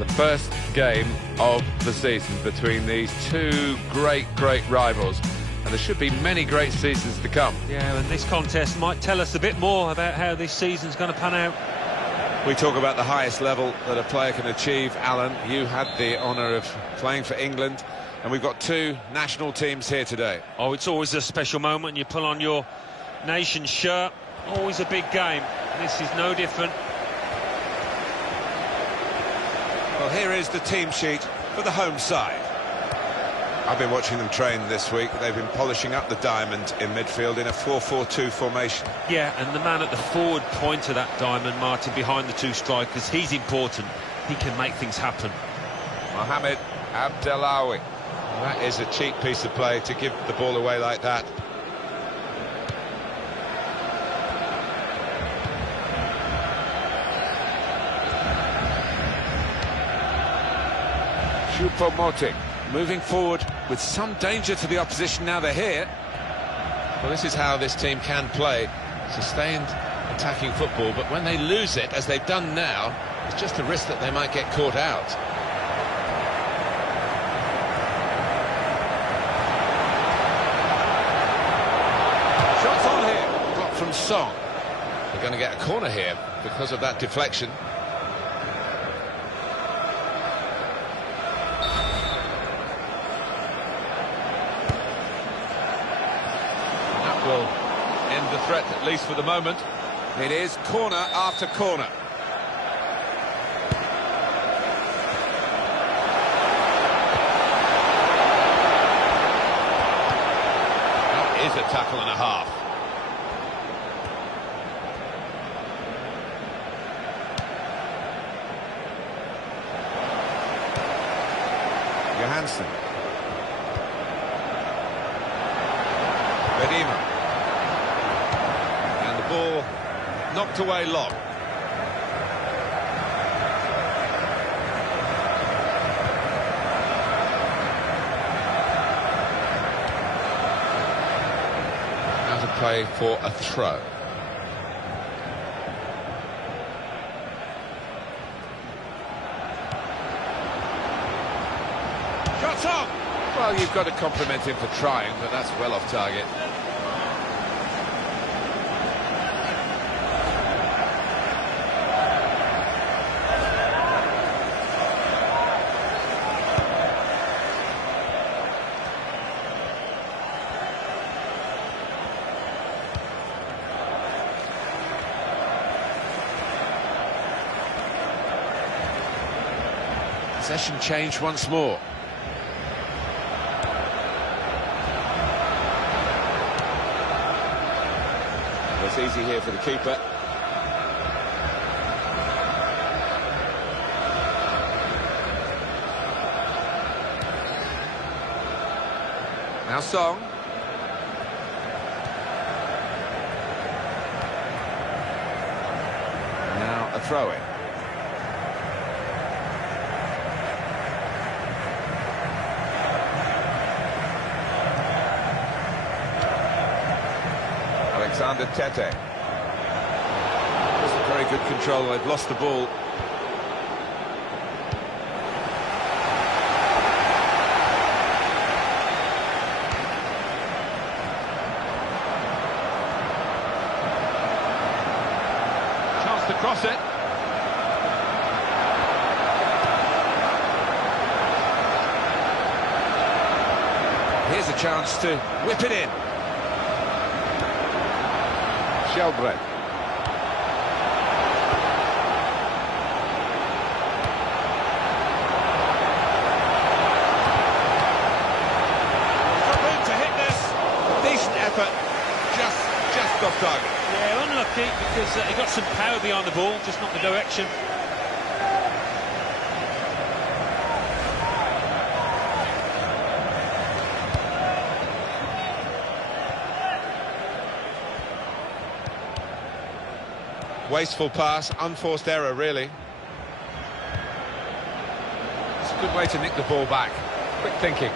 The first game of the season between these two great rivals, and there should be many great seasons to come. Yeah, and this contest might tell us a bit more about how this season's going to pan out. We talk about the highest level that a player can achieve. Alan, you had the honour of playing for England, and we've got two national teams here today. Oh, it's always a special moment. You pull on your nation's shirt, always a big game. This is no different. Well, here is the team sheet for the home side. I've been watching them train this week. They've been polishing up the diamond in midfield in a 4-4-2 formation. Yeah, and the man at the forward point of that diamond, Martin, behind the two strikers, he's important. He can make things happen. Mohamed Abdellaoui. That is a cheap piece of play to give the ball away like that. Choupo-Moting moving forward with some danger to the opposition. Now they're here. Well, this is how this team can play. Sustained attacking football, but when they lose it, as they've done now, it's just a risk that they might get caught out. Shots on here. Block from Song. They're going to get a corner here because of that deflection. Will end the threat, at least for the moment. It is corner after corner. That is a tackle and a half. Johansson. Bedima. Ball knocked away long. Now to play for a throw. Shots on! Well, you've got to compliment him for trying, but that's well off target. Possession change once more. Well, it's easy here for the keeper. Now Song. Now a throw-in. Alexander Tete. Wasn't very good control. They've lost the ball. Chance to cross it. Here's a chance to whip it in. Shelbrett. To hit this. Decent effort. Just off target. Yeah, unlucky because he got some power behind the ball, just not the direction. Wasteful pass, unforced error, really. It's a good way to nick the ball back. Quick thinking.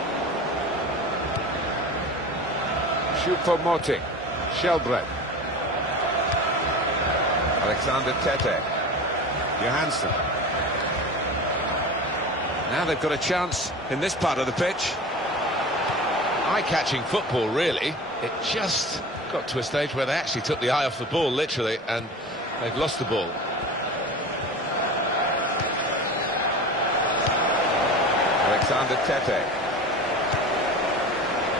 Choupo-Moting, Shelbrett. Alexander Tete. Johansson. Now they've got a chance in this part of the pitch. Eye-catching football, really. It just got to a stage where they actually took the eye off the ball, literally, and they've lost the ball. Alexander Tete.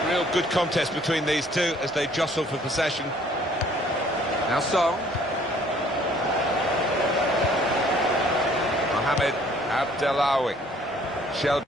Real good contest between these two as they jostle for possession. Now Song. Mohamed Abdellaoui. Shelby.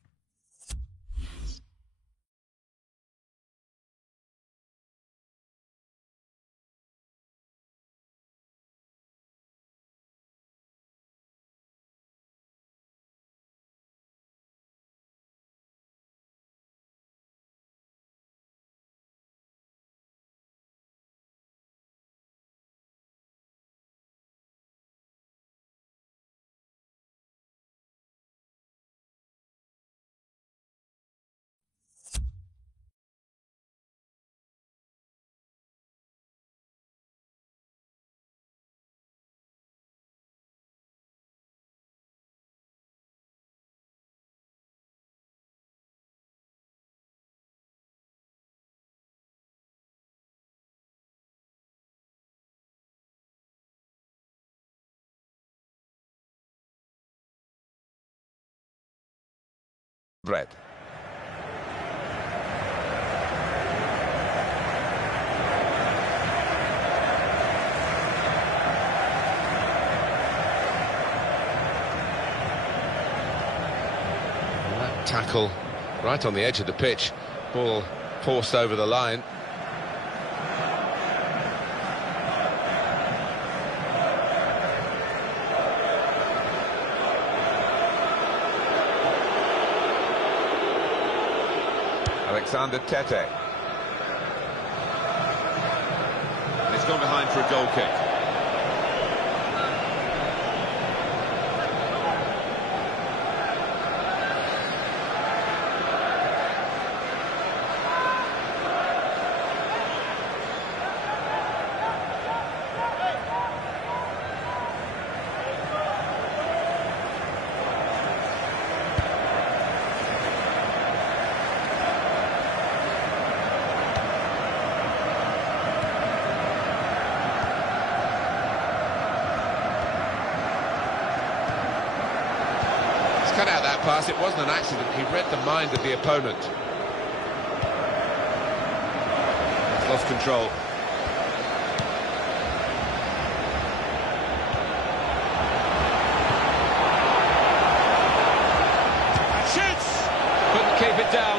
Bread. That tackle right on the edge of the pitch. Ball forced over the line. Alexander Tete. And he's gone behind for a goal kick. Cut out that pass. It wasn't an accident. He read the mind of the opponent. He's lost control. And shoots! Couldn't keep it down.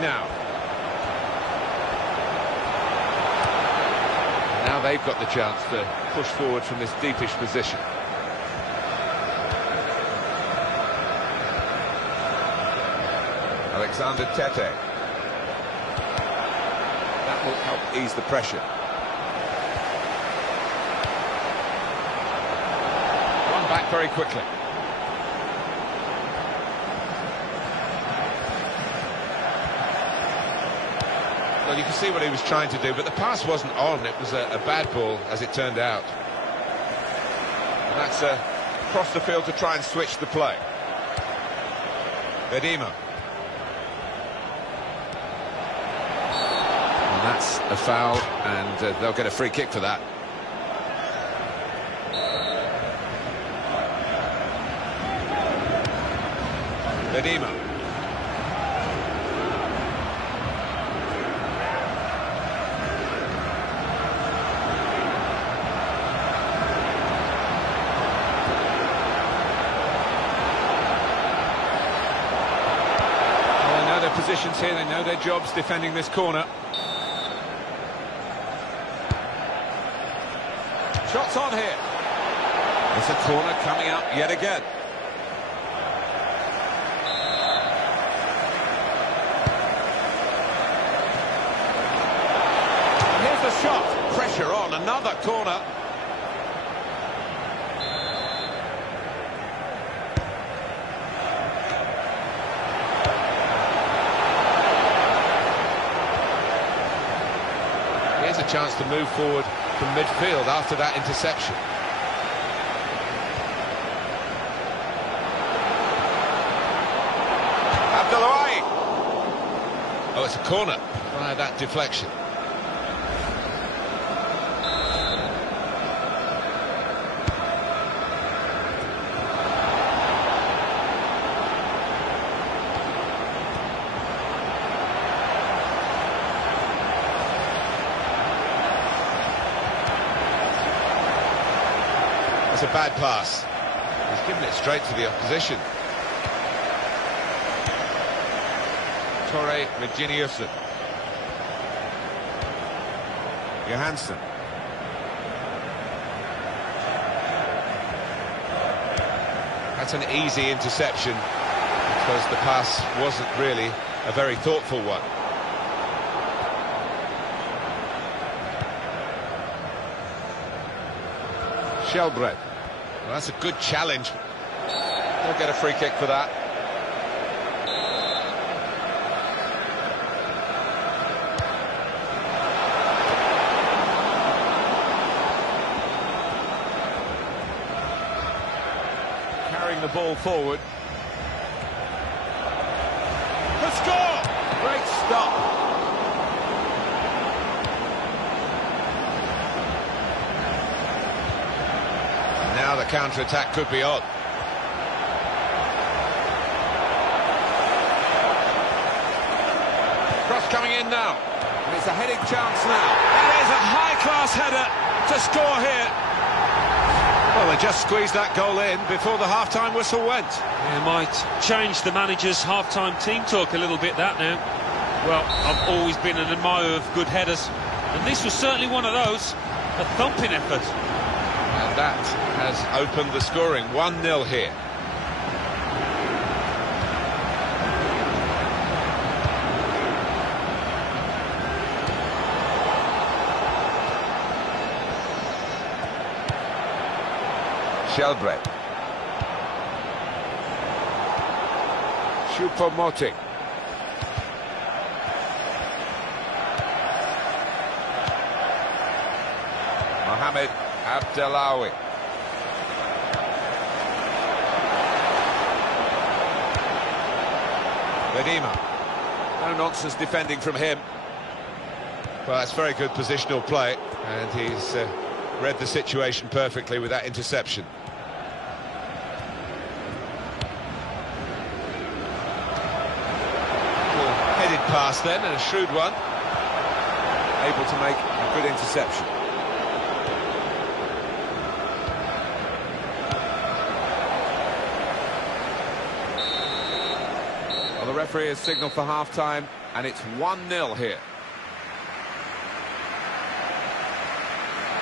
Now. Now they've got the chance to push forward from this deepish position. Alexander Tete. That will help ease the pressure. One back very quickly. Well, you can see what he was trying to do, but the pass wasn't on. It was a bad ball, as it turned out. And that's across the field to try and switch the play. Bedima. And that's a foul, and they'll get a free kick for that. Bedima. patience here, they know their job's defending this corner. Shots on here. It's a corner coming up yet again. Here's the shot. Pressure on, another corner. Here's a chance to move forward from midfield after that interception. Abdelawai. Oh, it's a corner via that deflection. That's a bad pass. He's given it straight to the opposition. Torre Reginiussen. Johansson. That's an easy interception because the pass wasn't really a very thoughtful one. Shelbred. Well, that's a good challenge. They'll get a free kick for that. Carrying the ball forward. The score! Great stop. Now the counter-attack could be on. Cross coming in now. And it's a heading chance now. That is a high-class header to score here. Well, they just squeezed that goal in before the half-time whistle went. It might change the manager's half-time team talk a little bit, that now. Well, I've always been an admirer of good headers, and this was certainly one of those. A thumping effort. And that has opened the scoring. 1-0 here. Shelbred. Choupo-Moting. Mohamed Abdellaoui. Ledema. No nonsense defending from him. Well, that's very good positional play, and he's read the situation perfectly with that interception. Headed pass then, and a shrewd one. Able to make a good interception. Well, the referee has signalled for half-time, and it's 1-0 here.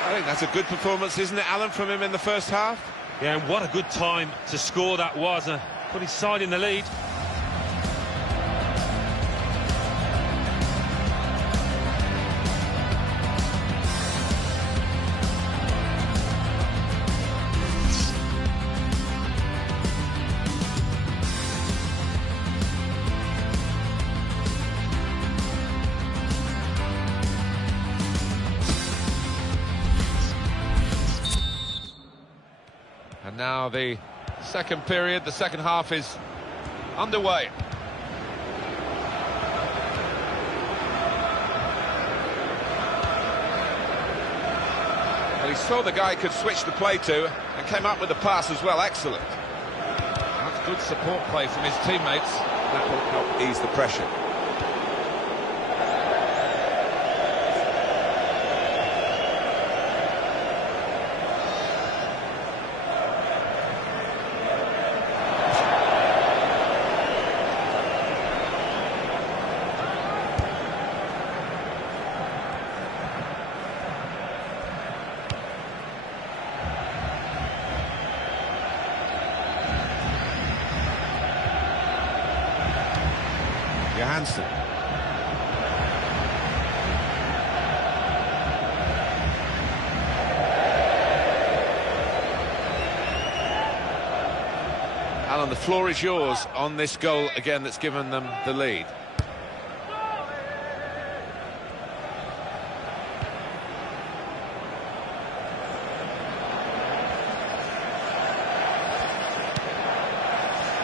I think that's a good performance, isn't it, Alan, from him in the first half? Yeah, and what a good time to score that was. Put his side in the lead. And now the second period, the second half is underway. Well, he saw the guy could switch the play to and came up with the pass as well. Excellent. That's good support play from his teammates. That will help ease the pressure. Johansson. Alan, the floor is yours on this goal again that's given them the lead.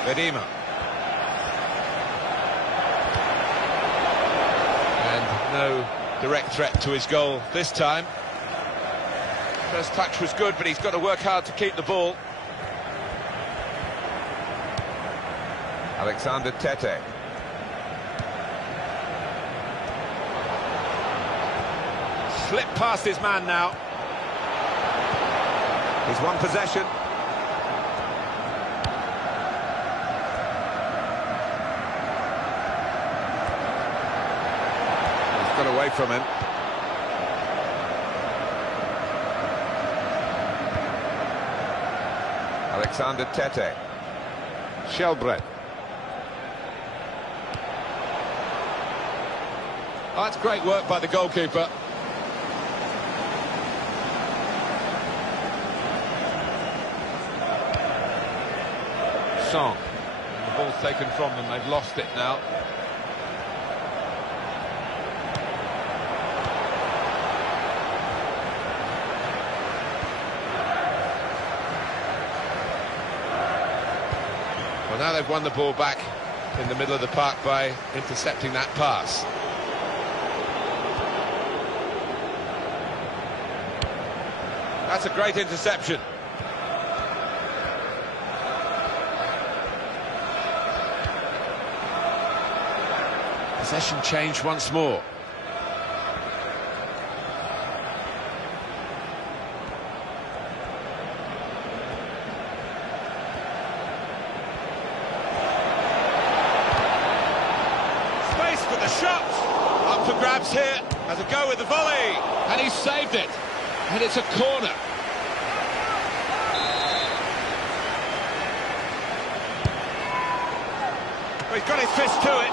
Vedima. And no direct threat to his goal this time. First touch was good, but he's got to work hard to keep the ball. Alexander Tete. Slipped past his man now. He's won possession. He's got away from him. Alexander Tete. Shelbrett. Oh, that's great work by the goalkeeper. Song. The ball's taken from them, they've lost it now. Well, now they've won the ball back in the middle of the park by intercepting that pass. That's a great interception. Possession change once more. Space for the shot. Up for grabs here. Has a go with the volley. And he saved it. And it's a corner. Well, he's got his fist to it.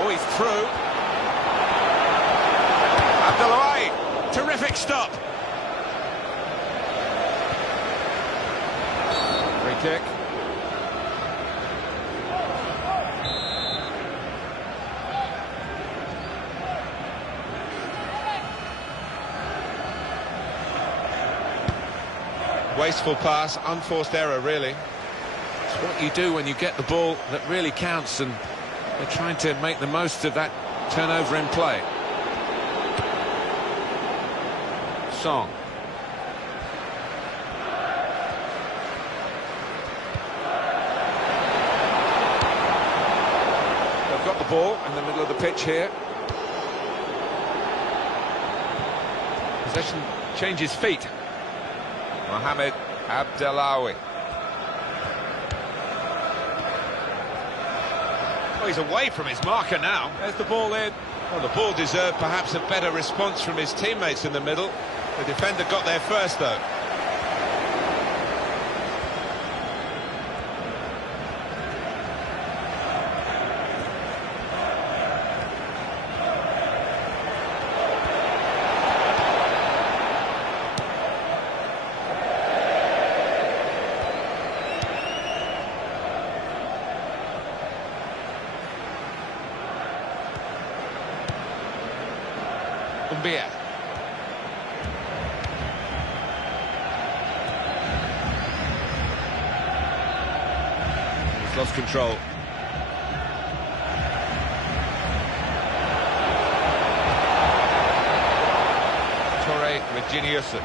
Oh, he's through. Abdelawai. Terrific stop. Kick. Wasteful pass, unforced error really. It's what you do when you get the ball that really counts, and they're trying to make the most of that turnover in play. Song. Got the ball in the middle of the pitch here. Possession changes feet. Mohamed Abdellaoui. Oh, he's away from his marker now. There's the ball in. Well, the ball deserved perhaps a better response from his teammates in the middle. The defender got there first, though. Umbia. He's lost control. Torre Reginiussen.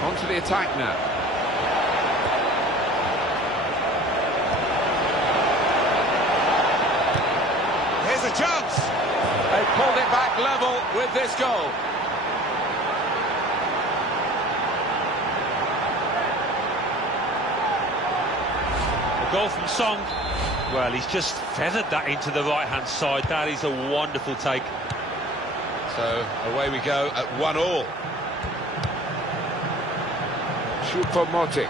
On to the attack now. Here's a chance. They pulled it back level with this goal. A goal from Song. Well, he's just feathered that into the right-hand side. That is a wonderful take. So away we go at 1-1. Choupo-Moting.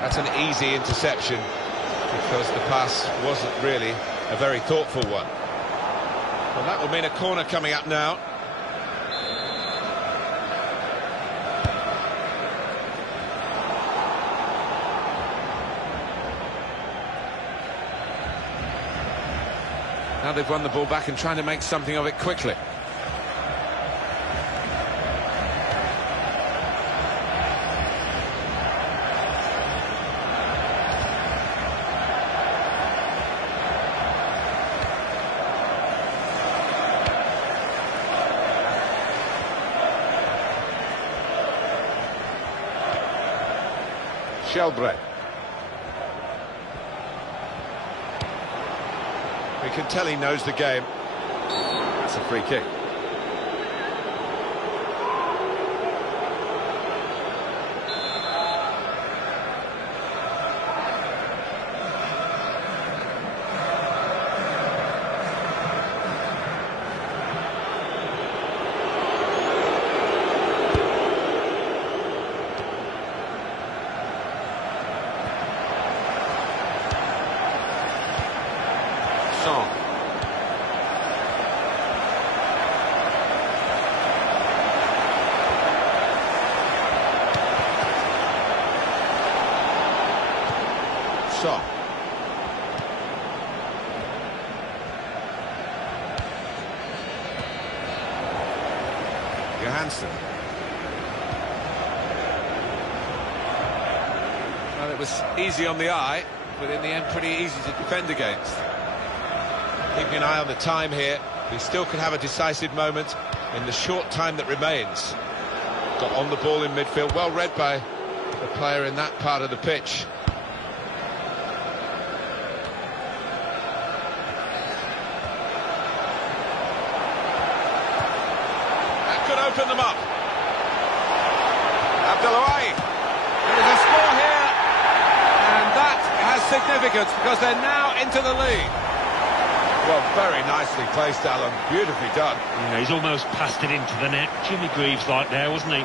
That's an easy interception because the pass wasn't really a very thoughtful one. Well, that will mean a corner coming up now. Now they've won the ball back and trying to make something of it quickly. Shelbrett. We can tell he knows the game. That's a free kick. Song. Song. Johansson. Well, it was easy on the eye, but in the end pretty easy to defend against. Keeping an eye on the time here. We still could have a decisive moment in the short time that remains. Got on the ball in midfield, well read by the player in that part of the pitch. That could open them up. Abdellaoui. There is a score here, and that has significance because they're now into the lead. Well, very nicely placed, Alan. Beautifully done. Yeah, he's almost passed it into the net. Jimmy Greaves like there, wasn't he?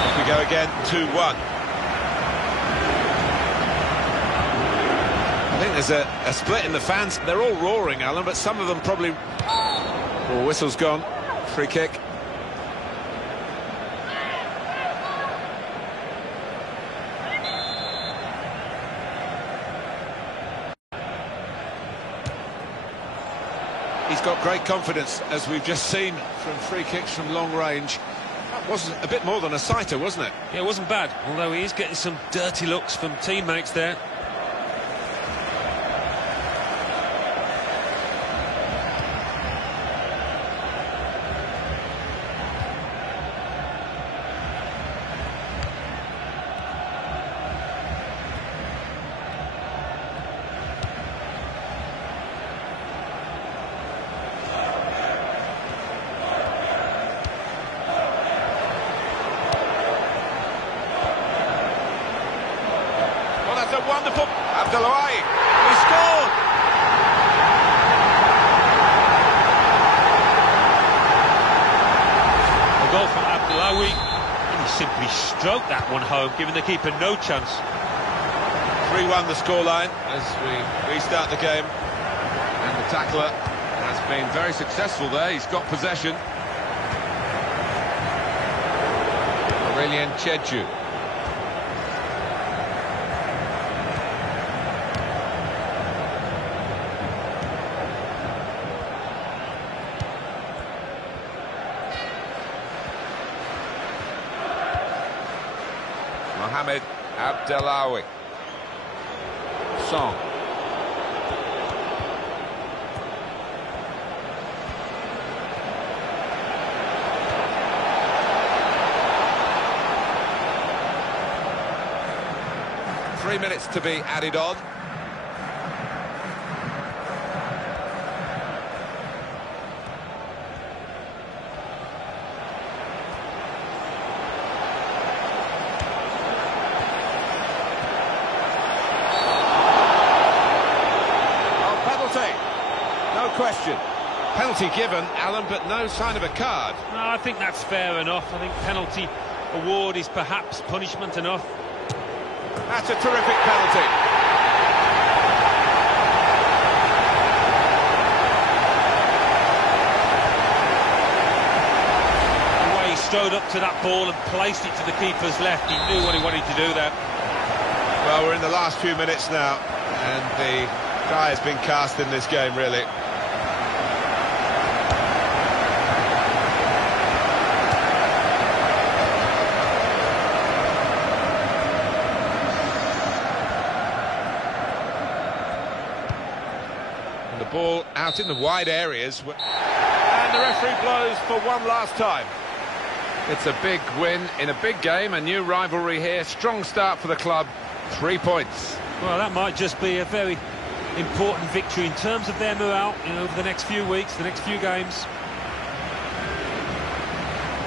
Off we go again, 2-1. I think there's a split in the fans. They're all roaring, Alan, but some of them probably... Oh, whistle's gone. Free kick. He's got great confidence, as we've just seen from free kicks from long range. That was a bit more than a sighter, wasn't it? Yeah, it wasn't bad, although he is getting some dirty looks from teammates there. That's a wonderful... Abdellaoui, he scored! A goal from Abdellaoui, and he simply stroked that one home, giving the keeper no chance. 3-1 the scoreline as we restart the game. And the tackler has been very successful there. He's got possession. Aurelien Tchedjou. Mohamed Abdellaoui. Song. 3 minutes to be added on. No question. Penalty given, Alan, but no sign of a card. No, I think that's fair enough. I think penalty award is perhaps punishment enough. That's a terrific penalty. The way he strode up to that ball and placed it to the keeper's left, he knew what he wanted to do there. Well, we're in the last few minutes now, and the die has been cast in this game, really. And the ball out in the wide areas. And the referee blows for one last time. It's a big win in a big game, a new rivalry here. Strong start for the club, 3 points. Well, that might just be a very important victory in terms of their morale, over the next few weeks, the next few games.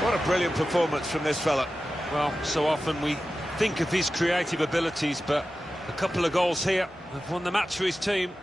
What a brilliant performance from this fella. Well, so often we think of his creative abilities, but a couple of goals here have won the match for his team.